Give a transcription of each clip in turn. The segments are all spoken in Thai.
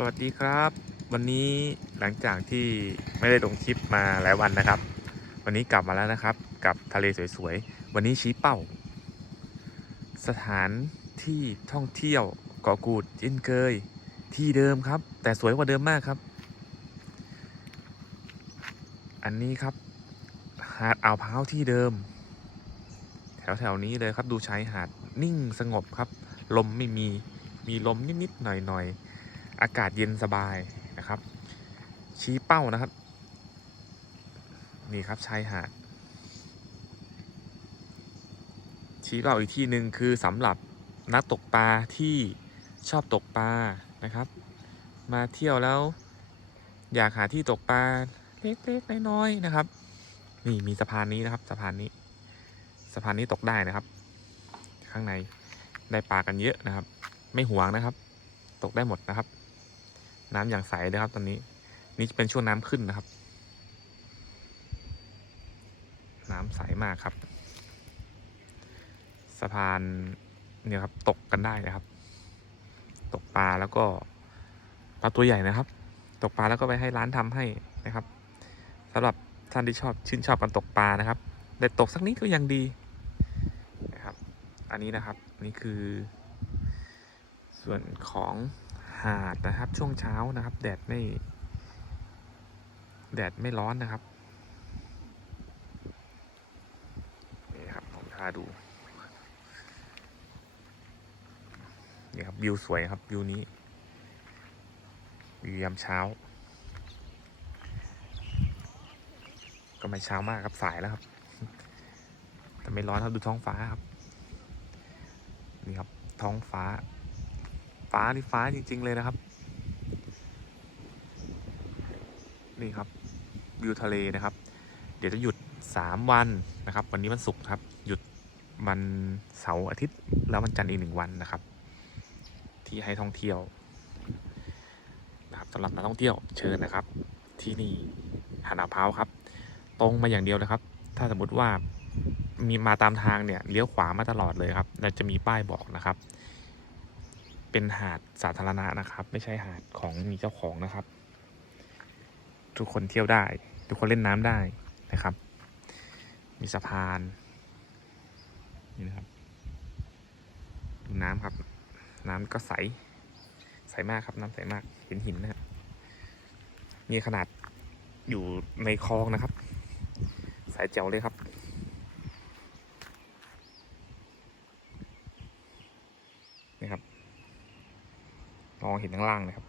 สวัสดีครับ วันนี้หลังจากที่ไม่ได้ลงคลิปมาหลายวันนะครับ วันนี้กลับมาแล้วนะครับ กับทะเลสวยๆ วันนี้ชี้เป้า สถานที่ท่องเที่ยวเกาะกูดเช่นเคยที่เดิมครับ แต่สวยกว่าเดิมมากครับ อันนี้ครับหาดอ่าวพร้าวที่เดิม แถวๆนี้เลยครับดูชายหาดนิ่งสงบครับ ลมไม่มีมีลมนิดๆหน่อยๆ อากาศเย็นสบายนะครับ ชี้เป้านะครับ นี่ครับชายหาด ชี้เป้าอีกที่หนึ่งคือสำหรับนักตกปลาที่ชอบตกปลานะครับ มาเที่ยวแล้ว อยากหาที่ตกปลาเล็กๆน้อยๆนะครับ นี่มีสะพานนี้นะครับสะพานนี้สะพานนี้ตกได้นะครับ ข้างในได้ปลากันเยอะนะครับ ไม่หวงนะครับ ตกได้หมดนะครับ น้ำอย่างใสเลยครับ ตอนนี้ นี่เป็นช่วงน้ำขึ้นนะครับ น้ำใสมากครับ สะพานเนี่ยครับ ตกกันได้นะครับ ตกปลาแล้วก็ปลาตัวใหญ่นะครับ ตกปลาแล้วก็ไปให้ร้านทำให้นะครับสำหรับท่านที่ชอบชื่นชอบการตกปลานะครับ แต่ตกสักนิดก็ยังดีนะครับ อันนี้นะครับนี่คือ ส่วนของ หาดนะครับ ช่วงเช้านะครับ แดดไม่ แดดไม่ร้อนนะครับนี่ครับผมพาดูนี่ครับวิวสวยครับวิวนี้วิวยามเช้า ก็ไม่เช้ามากครับสายแล้วครับ แต่ไม่ร้อนครับดูท้องฟ้าครับ นี่ครับท้องฟ้า ฟ้านี่ฟ้าจริง ๆ เลยนะครับ นี่ครับวิวทะเลนะครับ เดี๋ยวจะหยุด 3 วันนะครับ วันนี้วันศุกร์ครับ หยุดวันเสาร์อาทิตย์แล้ววันจันทร์อีกหนึ่งวันนะครับ ที่ให้ท่องเที่ยวนะครับสำหรับนักท่องเที่ยวเชิญนะครับ ที่นี่หาดอ่าวพร้าวครับ ตรงมาอย่างเดียวนะครับ ถ้าสมมุติว่ามีมาตามทางเนี่ยเลี้ยวขวามาตลอดเลยครับเราจะมีป้ายบอกนะครับ เป็นหาดสาธารณะนะครับ ไม่ใช่หาดของมีเจ้าของนะครับ ทุกคนเที่ยวได้ ทุกคนเล่นน้ำได้นะครับ มีสะพานนี่นะครับดูน้ำครับ น้ำก็ใส ใสมากครับ น้ำใสมากเห็นหินนะ มีขนาดอยู่ในคลองนะครับ สายแจ๋วเลยครับ นี่ครับ ม องเห็นข้างล่างเลยครับ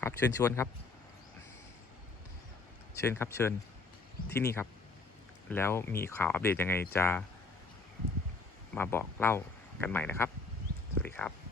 ครับเชิญชวนครับ เชิญครับเชิญที่นี่ครับ แล้วมีข่าวอัปเดตยังไงจะมาบอกเล่ากันใหม่นะครับ สวัสดีครับ